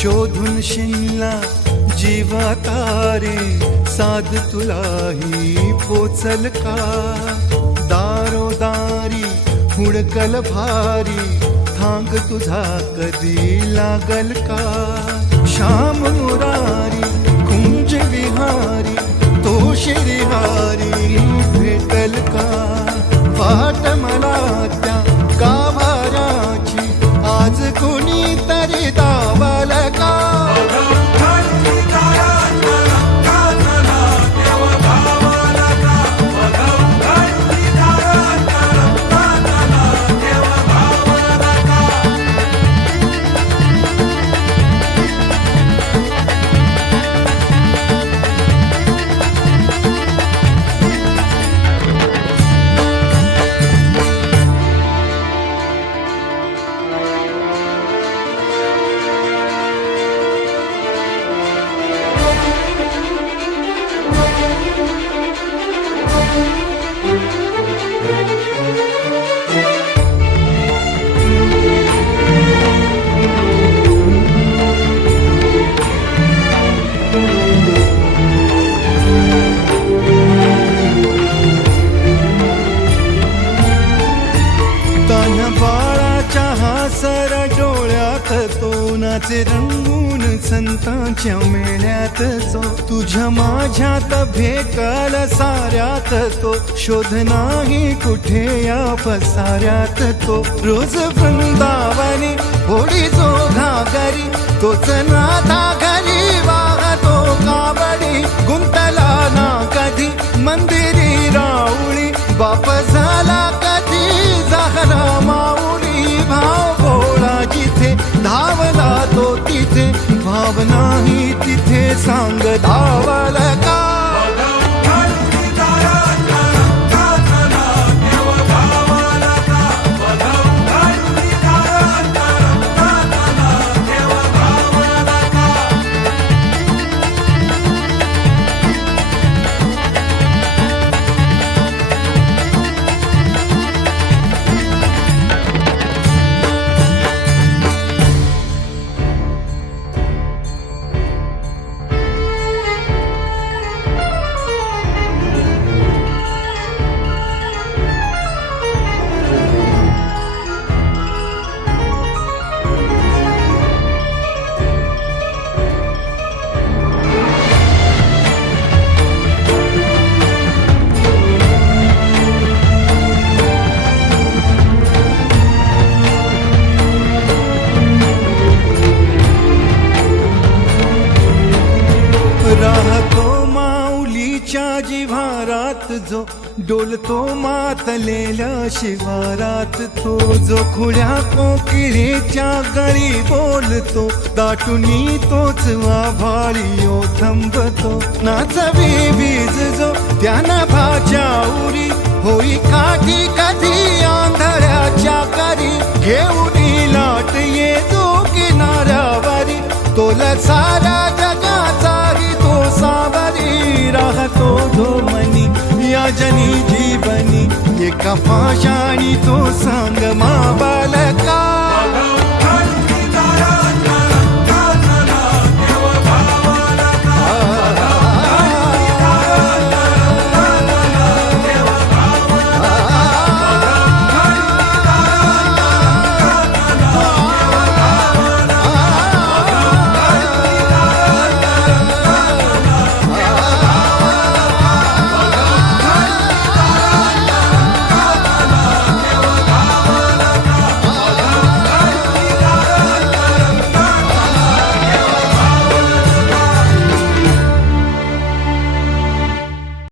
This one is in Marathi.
शोधून शिनला जीवा तारे साध तुलाही पोचल का दारोदारी हुडकल भारी थांग तुझा कधी लागल का श्याम मुरारी कुंज विहारी तो श्रीहारी भेटल का वाट मला त्या गाभाऱ्याची आज कोणी तरी दावल का सर डोळ्यात तो नाचे रंगून संतांच्या मेळ्यात जो तुझ्या माझ्यात भेकल साऱ्यात तो शोध नाही कुठे या पसाऱ्यात तो रोज वृंदावनी होडी जो घागरी तोच नाथा घरी वाहतो कावडी गुंतला ना कधी मंदिरी राऊळी बाप झाला कधी झाला माऊली भाव भोळा जिथे धावला तो तिथे भाव नाही तिथे सांग धावल का राहतो माऊलीच्या जिव्हारात जो डोलतो मातलेल्या शिवारात तो जो खुळ्या कोकिळेच्या गळी बोलतो दाटुनी तोच आभाळी थांबतो नाचवी बीज जो त्यानं भाच्या उरी होई काठी कधी आंधळ्याच्या करी घेऊन लाट येतो किनाऱ्यावरी तोला सारा जगाचाही तो सावरी राहतो धोमनी या जनी जीवनी एका पाशाणी तो सांग मा बालका